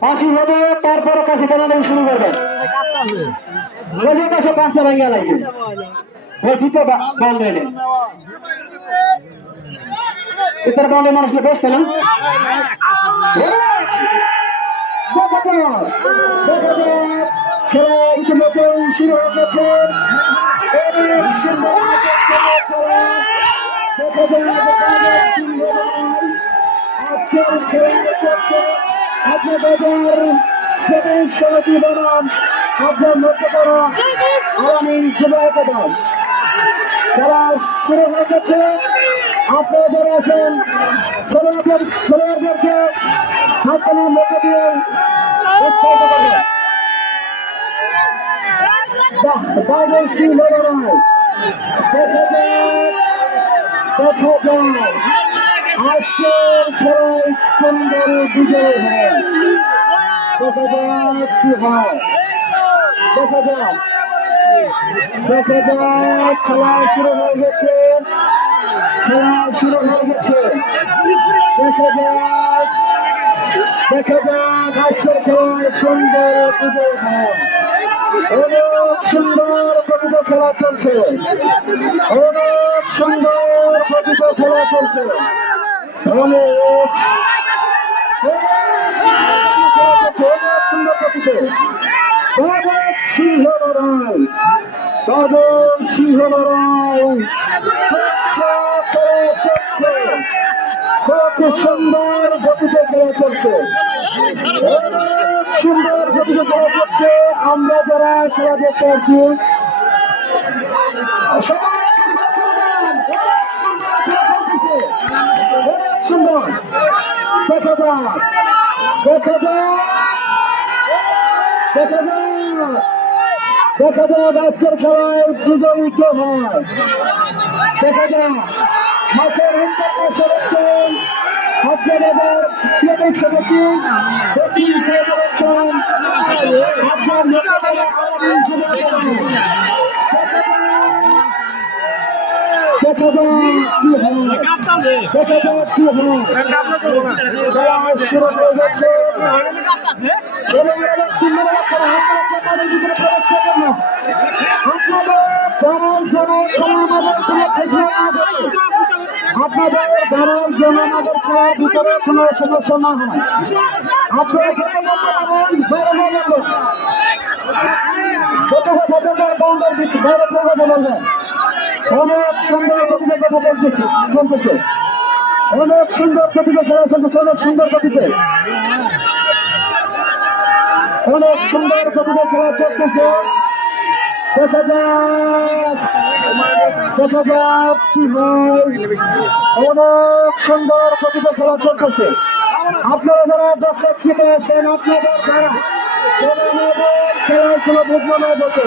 ফাঁসি হবে তারপরে কাছে টানাটানি শুরু করবেন রোজের কাছে পাঁচটা ভেঙে লাগছে ওই ইতার মানুষকে বেশ শুরু হয়ে গেছে অনেক সুন্দর খেলা। দেখা যাক কাদের সিংহ আজকের খেলা চলছে আপনাদের সেদিন সমিতি বনাম আপনার মধ্যকর আগামী যুব দল খেলা শুরু আপনারা আছেন হাততালির মধ্যে দিয়ে উৎসাহিত করবেন বাইরের সিংহ লড়াই দেখা যাক দেখা যাক আজকের খেলায় সুন্দর বিজয় হয়। দেখা যাক কি হয়। দেখা যাক। দেখা যাক খেলা শুরু হয়ে গেছে। খেলা শুরু হয়ে সুন্দর বিজয় হয়। অনেক সুন্দর প্রকৃত খেলা চলছে। অনেক সুন্দর প্রকৃত খেলা চলছে। অনেক সুন্দর সিংহ লড়াই। সিংহ লড়াই। কত সুন্দর গতিতে খেলা চলছে। সুন্দর গতিতে খেলা চলছে। আমরা যারা খেলা দেখতে পাচ্ছি সুন্দর। দেখা যাক দেখা যাক দেখা যাক আজকের খেলায় বিজয়ী কে হয়। দেখা যাক। অন্যান্য সদস্য আপনাদের সিলেটের সমিতি ফেডারেশন আপনার। খেলা আপনাদের যারা যেন আমাদের ভিতরে কোনো সমস্যা না হয় আপনারা বলবেন ছোট ভদ্রতার বাউন্ডার অনেক সুন্দর কথা চলতেছে অনেক সুন্দর খেলা চলতেছে অনেক সুন্দর গতিতে। অনেক সুন্দর গতিতে খেলা চলতেছে। যাক কি অনেক সুন্দর গতিতে খেলা চলতেছে। আপনারা যারা দর্শক ছিটে আছেন আপনাদের আমাদের খেলার কোনো বিঘ্ন না বসে।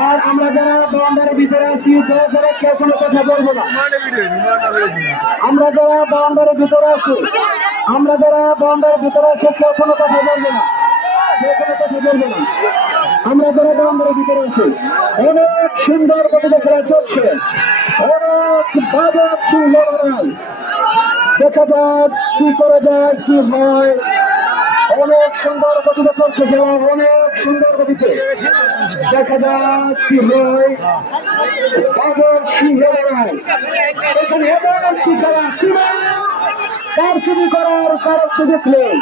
আর আমরা যারা বাউন্ডারের ভিতরে আছি যারা যারা কেউ কোনো কথা বলব না। আমরা যারা বাউন্ডারের ভিতরে আছি, আমরা যারা বাউন্ডারের ভিতরে আছি, কেউ কোনো কথা বলব না। কেউ কোনো কথা বলব না। আমরা যারা বাউন্ডারের ভিতরে আছি, অনেক সুন্দর খেলা চলছে। অনেক সুন্দর লড়াই। দেখা যাক কি করা যায়, কি হয়। অনেক সুন্দর গতিতে চলছে খেলা, অনেক সুন্দর গতিতে। দেখা যাক কি হয়। বাজার সিংহ লড়াই। এখানে এমন একটি খেলা সীমা তার চুরি করার কারণ নেই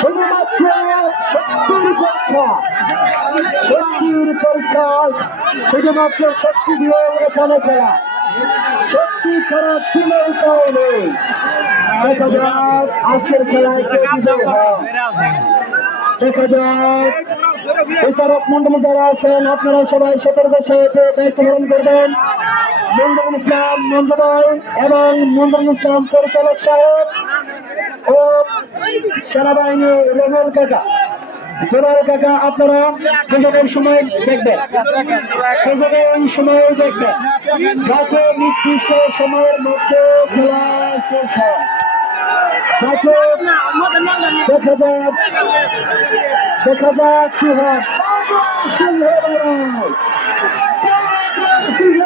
শুধুমাত্র শক্তির পরীক্ষা। শক্তির পরীক্ষা, শুধুমাত্র শক্তি দিয়ে এখানে খেলা। শক্তি ছাড়া কোনো দেখা যাক আজকের খেলায় দেখা যাক বিচারক মন্ডলী যারা আছেন আপনারা সবাই সতর্কের সাথে দায়িত্ব পালন করবেন মন্ডল ইসলাম মঞ্জুরাই এবং মন্ডল ইসলাম পরিচালক সাহেব ও সেনাবাহিনী রবুল কাকা জোরাল কাকা আপনারা ক্রিকেটের সময় দেখবেন সময় দেখবেন যাতে নির্দিষ্ট সময়ের মধ্যে দেখা যাক দেখা যাক কি হয় সিংহ। সিংহ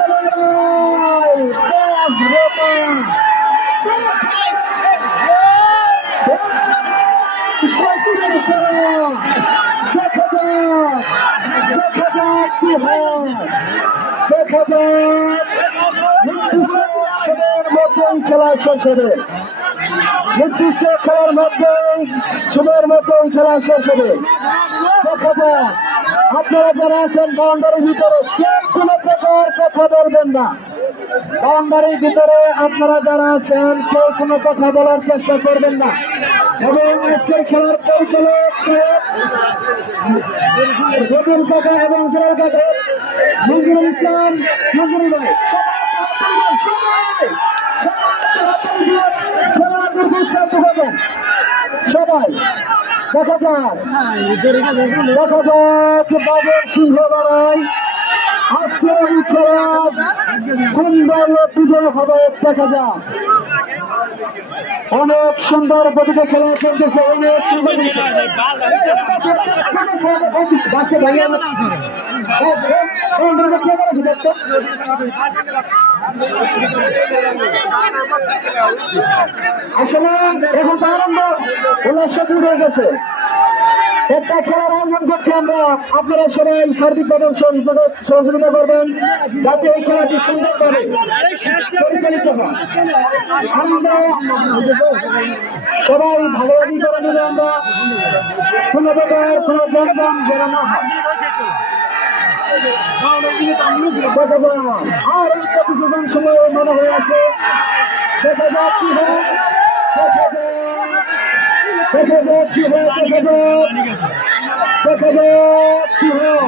খেলা শেষ হবে নির্দিষ্ট খেলার মধ্যে সময়ের মধ্যে খেলা শেষ হবে। আপনারা যারা আছেন বাউন্ডারির ভিতরে কোনো প্রকার কথা বলবেন না। বাউন্ডারির ভিতরে আপনারা যারা আছেন, কেউ কোনো কথা বলার চেষ্টা করবেন না। এবং আজকের খেলার পরিচালক সাহেব রবিউল কাকা এবং জোরাল কাকা, নজরুল ইসলাম নজরুল ভাই। সবাই দেখা যাক। দেখা যাক খেলা কোন দল হবে দেখা যাক। অনেক সুন্দর গতিতে খেলা চলতেছে অনেক সুন্দর আসলে এখন তো আরম্ভ উল্লাস হয়ে গেছে। একটা খেলার আয়োজন করছি আমরা। আপনারা সবাই সার্বিকভাবে সহযোগিতা করবেন। যাতে এই খেলাটি সুন্দরভাবে পরিচালিত সবাই ভালোভাবে করে আমরা। কোনো প্রকার কোনো জনগণ যেন না আর কিছুক্ষণ সময় মনে হয়ে আছে। দেখা যাক কি দেখা যাক কি হয় দেখা যাক দেখা যাক কি হয়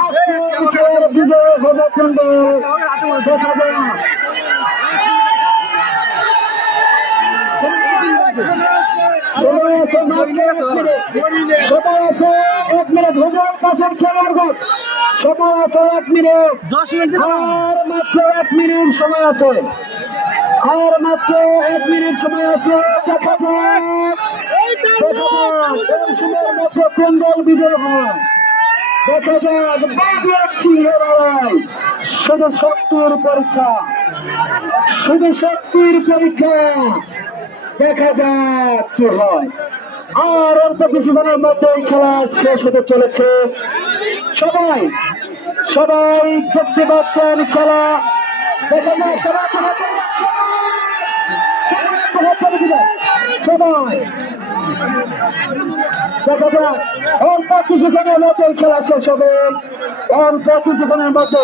আজকের আছে এক মিনিট আর মাত্র এক মিনিট সময় আছে আর মাত্র এক মিনিট সময় আছে। দেখা যাক যাক মধ্যে বিজয় হয় দেখা যাক বাগের সিংহ লড়াই শুধু শক্তির পরীক্ষা শুধু শক্তির পরীক্ষা দেখা যাক কি হয় আর অল্প কিছুক্ষণের মধ্যে এই খেলা শেষ হতে চলেছে সবাই সবাই দেখতে পাচ্ছেন খেলা দেখা যায় সবাই সবাই অল্প কিছুক্ষণের মধ্যে খেলা শেষ হবে অল্প কিছুক্ষণের মধ্যে